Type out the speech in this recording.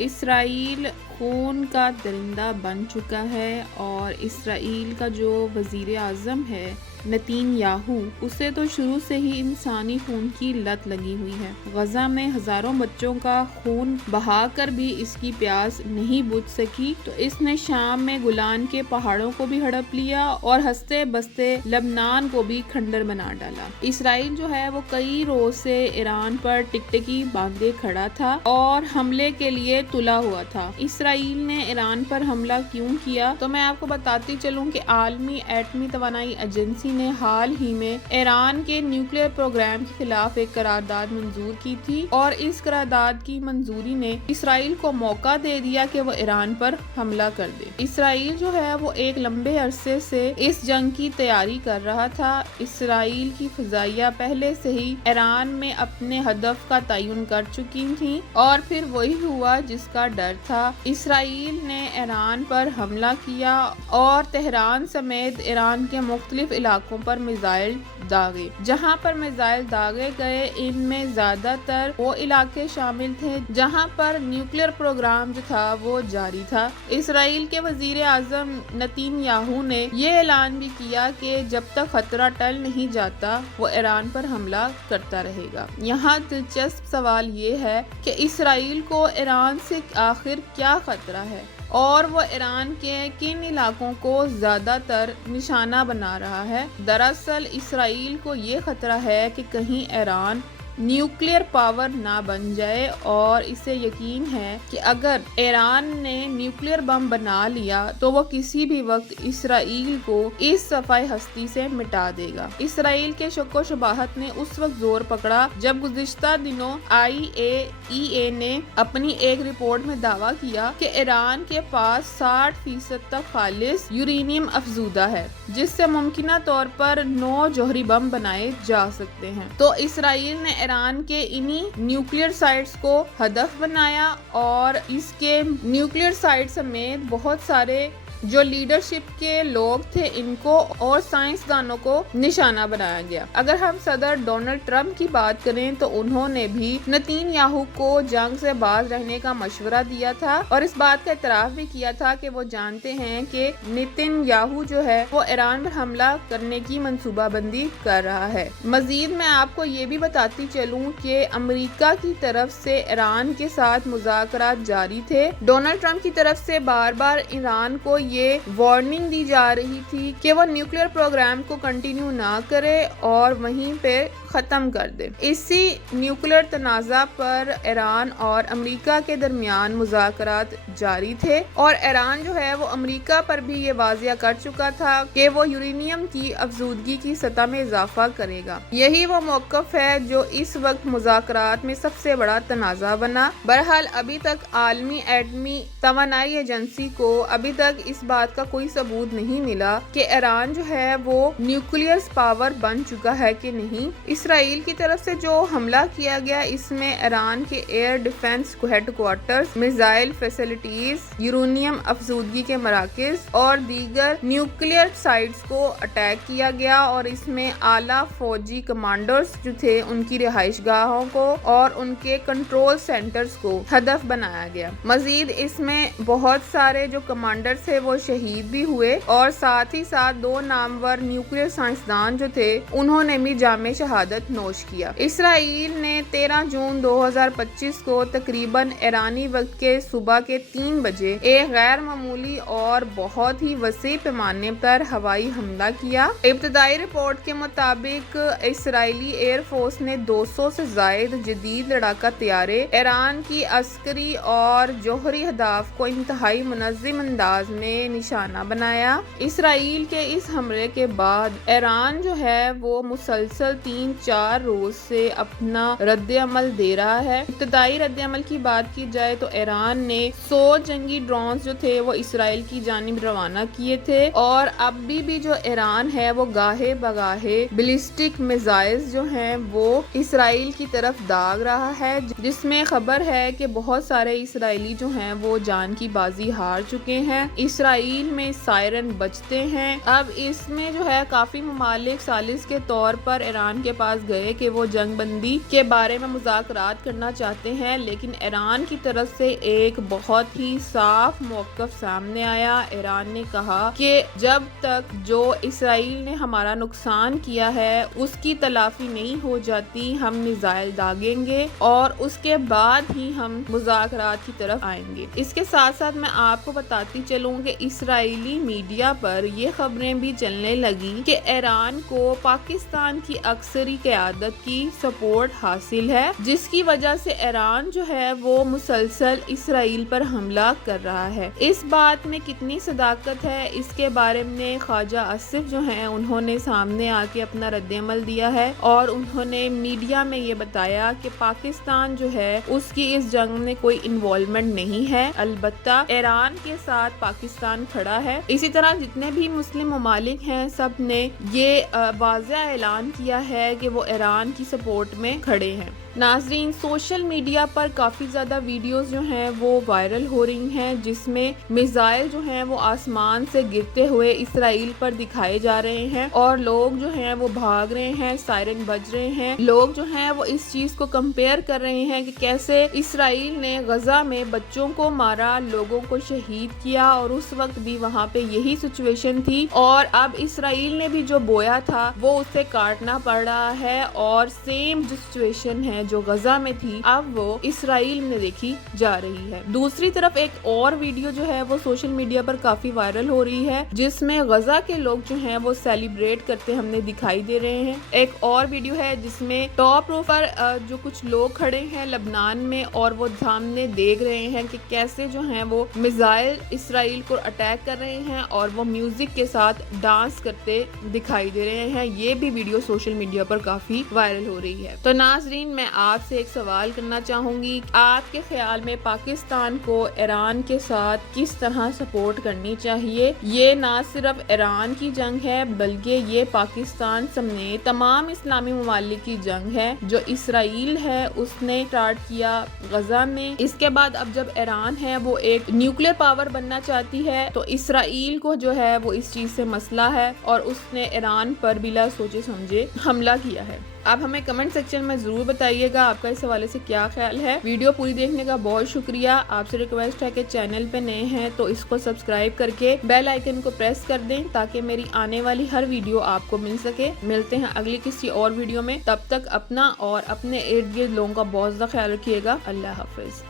اسرائیل خون کا درندہ بن چکا ہے اور اسرائیل کا جو وزیر اعظم ہے نتین یاہو، اسے تو شروع سے ہی انسانی خون کی لت لگی ہوئی ہے۔ غزہ میں ہزاروں بچوں کا خون بہا کر بھی اس کی پیاس نہیں بجھ سکی تو اس نے شام میں گولان کے پہاڑوں کو بھی ہڑپ لیا اور ہنستے بستے لبنان کو بھی کھنڈر بنا ڈالا۔ اسرائیل جو ہے وہ کئی روز سے ایران پر ٹکٹکی باندھے کھڑا تھا اور حملے کے لیے تلا ہوا تھا۔ اسرائیل نے ایران پر حملہ کیوں کیا تو میں آپ کو بتاتی چلوں کہ عالمی ایٹمی توانائی ایجنسی نے حال ہی میں ایران کے نیوکلیئر پروگرام کے خلاف ایک قرارداد منظور کی تھی اور اس قرارداد کی منظوری نے اسرائیل کو موقع دے دیا کہ وہ ایران پر حملہ کر دے۔ اسرائیل جو ہے وہ ایک لمبے عرصے سے اس جنگ کی تیاری کر رہا تھا۔ اسرائیل کی فضائیہ پہلے سے ہی ایران میں اپنے ہدف کا تعین کر چکی تھیں اور پھر وہی ہوا جس کا ڈر تھا۔ اسرائیل نے ایران پر حملہ کیا اور تہران سمیت ایران کے مختلف علاقوں پر میزائل داغے۔ جہاں پر میزائل داغے گئے ان میں زیادہ تر وہ علاقے شامل تھے جہاں پر نیوکلیئر پروگرام جو تھا وہ جاری تھا۔ اسرائیل کے وزیر اعظم نتین یاہو نے یہ اعلان بھی کیا کہ جب تک خطرہ ٹل نہیں جاتا وہ ایران پر حملہ کرتا رہے گا۔ یہاں دلچسپ سوال یہ ہے کہ اسرائیل کو ایران سے آخر کیا خطرہ ہے اور وہ ایران کے کن علاقوں کو زیادہ تر نشانہ بنا رہا ہے؟ دراصل اسرائیل کو یہ خطرہ ہے کہ کہیں ایران نیوکلیئر پاور نہ بن جائے اور اسے یقین ہے کہ اگر ایران نے نیوکلیئر بم بنا لیا تو وہ کسی بھی وقت اسرائیل کو اس صفحہ ہستی سے مٹا دے گا۔ اسرائیل کے شک و شبہات نے اس وقت زور پکڑا جب گزشتہ دنوں IAEA نے اپنی ایک رپورٹ میں دعویٰ کیا کہ ایران کے پاس 60% تک خالص یورینیم افزودہ ہے جس سے ممکنہ طور پر 9 جوہری بم بنائے جا سکتے ہیں۔ تو اسرائیل نے ایران کے انہی نیوکلیئر سائٹس کو ہدف بنایا اور اس کے نیوکلیئر سائٹ سمیت بہت سارے جو لیڈرشپ کے لوگ تھے ان کو اور سائنسدانوں کو نشانہ بنایا گیا۔ اگر ہم صدر ڈونلڈ ٹرمپ کی بات کریں تو انہوں نے بھی نتین یاہو کو جنگ سے باز رہنے کا مشورہ دیا تھا اور اس بات کا اعتراف بھی کیا تھا کہ وہ جانتے ہیں کہ نتین یاہو جو ہے وہ ایران پر حملہ کرنے کی منصوبہ بندی کر رہا ہے۔ مزید میں آپ کو یہ بھی بتاتی چلوں کہ امریکہ کی طرف سے ایران کے ساتھ مذاکرات جاری تھے۔ ڈونلڈ ٹرمپ کی طرف سے بار بار ایران کو یہ وارننگ دی جا رہی تھی کہ وہ نیوکلیئر پروگرام کو کنٹینیو نہ کرے اور وہیں پہ ختم کر دے۔ اسی نیوکلیئر تنازع پر ایران اور امریکہ کے درمیان مذاکرات جاری تھے اور ایران جو ہے وہ امریکہ پر بھی یہ واضح کر چکا تھا کہ وہ یورینیم کی افزودگی کی سطح میں اضافہ کرے گا۔ یہی وہ موقف ہے جو اس وقت مذاکرات میں سب سے بڑا تنازع بنا۔ بہرحال ابھی تک عالمی ایٹمی توانائی ایجنسی کو ابھی تک اس بات کا کوئی ثبوت نہیں ملا کہ ایران جو ہے وہ نیوکلیئر پاور بن چکا ہے کہ نہیں۔ اسرائیل کی طرف سے جو حملہ کیا گیا اس میں ایران کے air defence headquarters, missile facilities, uranium افزودگی کے مراکز اور دیگر نیوکلیئر سائٹس کو اٹیک کیا گیا اور اس میں اعلیٰ فوجی کمانڈرز جو تھے ان کی رہائش گاہوں کو اور ان کے کنٹرول سینٹرز کو ہدف بنایا گیا۔ مزید اس میں بہت سارے جو کمانڈرز تھے وہ شہید بھی ہوئے اور ساتھ ہی ساتھ 2 نامور نیوکلیئر سائنسدان جو تھے انہوں نے بھی جام شہادت نوش کیا۔ اسرائیل نے 13 جون 2025 کو تقریباً ایرانی وقت کے صبح کے 3 بجے ایک غیر معمولی اور بہت ہی وسیع پیمانے پر ہوائی حملہ کیا۔ ابتدائی رپورٹ کے مطابق اسرائیلی ایئر فورس نے 200 سے زائد جدید لڑاکا طیارے ایران کی عسکری اور جوہری اہداف کو انتہائی منظم انداز میں نشانہ بنایا۔ اسرائیل کے اس حملے کے بعد ایران جو ہے وہ مسلسل 3-4 روز سے اپنا رد عمل دے رہا ہے۔ ابتدائی رد عمل کی بات کی جائے تو ایران نے 100 جنگی ڈرونز جو تھے وہ اسرائیل کی جانب روانہ کیے تھے اور اب بھی جو ایران ہے وہ گاہے بگاہے بیلسٹک میزائلز جو ہیں وہ اسرائیل کی طرف داغ رہا ہے، جس میں خبر ہے کہ بہت سارے اسرائیلی جو ہیں وہ جان کی بازی ہار چکے ہیں۔ اسرائیل اسرائیل میں سائرن بجتے ہیں۔ اب اس میں جو ہے کافی ممالک ثالث کے طور پر ایران کے پاس گئے کہ وہ جنگ بندی کے بارے میں مذاکرات کرنا چاہتے ہیں، لیکن ایران کی طرف سے ایک بہت ہی صاف موقف سامنے آیا۔ ایران نے کہا کہ جب تک جو اسرائیل نے ہمارا نقصان کیا ہے اس کی تلافی نہیں ہو جاتی، ہم میزائل داغیں گے اور اس کے بعد ہی ہم مذاکرات کی طرف آئیں گے۔ اس کے ساتھ ساتھ میں آپ کو بتاتی چلوں کہ اسرائیلی میڈیا پر یہ خبریں بھی چلنے لگی کہ ایران کو پاکستان کی عسکری قیادت کی سپورٹ حاصل ہے، جس کی وجہ سے ایران جو ہے وہ مسلسل اسرائیل پر حملہ کر رہا ہے۔ اس بات میں کتنی صداقت ہے اس کے بارے میں خواجہ آصف جو ہیں انہوں نے سامنے آ کے اپنا رد عمل دیا ہے اور انہوں نے میڈیا میں یہ بتایا کہ پاکستان جو ہے اس کی اس جنگ میں کوئی انوالومنٹ نہیں ہے، البتہ ایران کے ساتھ پاکستان کھڑا ہے۔ اسی طرح جتنے بھی مسلم ممالک ہیں سب نے یہ واضح اعلان کیا ہے کہ وہ ایران کی سپورٹ میں کھڑے ہیں۔ ناظرین، سوشل میڈیا پر کافی زیادہ ویڈیوز جو ہیں وہ وائرل ہو رہی ہیں جس میں میزائل جو ہیں وہ آسمان سے گرتے ہوئے اسرائیل پر دکھائے جا رہے ہیں اور لوگ جو ہیں وہ بھاگ رہے ہیں، سائرن بج رہے ہیں۔ لوگ جو ہیں وہ اس چیز کو کمپیئر کر رہے ہیں کہ کیسے اسرائیل نے غزہ میں بچوں کو مارا، لوگوں کو شہید کیا اور اس وقت بھی وہاں پہ یہی سچویشن تھی اور اب اسرائیل نے بھی جو بویا تھا وہ اسے کاٹنا پڑ رہا ہے اور سیم جو سچویشن ہے جو غزہ میں تھی اب وہ اسرائیل میں دیکھی جا رہی ہے۔ دوسری طرف ایک اور ویڈیو جو ہے وہ سوشل میڈیا پر کافی وائرل ہو رہی ہے جس میں غزہ کے لوگ جو ہیں وہ سیلیبریٹ کرتے ہمیں دکھائی دے رہے ہیں۔ ایک اور ویڈیو ہے جس میں ٹاپ روف پر جو کچھ لوگ کھڑے ہیں لبنان میں اور وہ سامنے دیکھ رہے ہیں کہ کیسے جو ہیں وہ میزائل اسرائیل کو اٹیک کر رہے ہیں اور وہ میوزک کے ساتھ ڈانس کرتے دکھائی دے رہے ہیں۔ یہ بھی ویڈیو سوشل میڈیا پر کافی وائرل ہو رہی ہے۔ تو ناظرین، میں آپ سے ایک سوال کرنا چاہوں گی، آپ کے خیال میں پاکستان کو ایران کے ساتھ کس طرح سپورٹ کرنی چاہیے؟ یہ نہ صرف ایران کی جنگ ہے بلکہ یہ پاکستان سمیت تمام اسلامی ممالک کی جنگ ہے جو اسرائیل ہے اس نے اسٹارٹ کیا غزہ میں۔ اس کے بعد اب جب ایران ہے وہ ایک نیوکلیر پاور بننا چاہتی ہے تو اسرائیل کو جو ہے وہ اس چیز سے مسئلہ ہے اور اس نے ایران پر بلا سوچے سمجھے حملہ کیا ہے۔ آپ ہمیں کمنٹ سیکشن میں ضرور بتائیے گا آپ کا اس حوالے سے کیا خیال ہے۔ ویڈیو پوری دیکھنے کا بہت شکریہ۔ آپ سے ریکویسٹ ہے کہ چینل پہ نئے ہیں تو اس کو سبسکرائب کر کے بیل آئیکن کو پریس کر دیں تاکہ میری آنے والی ہر ویڈیو آپ کو مل سکے۔ ملتے ہیں اگلی کسی اور ویڈیو میں، تب تک اپنا اور اپنے ارد گرد لوگوں کا بہت زیادہ خیال رکھیے گا۔ اللہ حافظ۔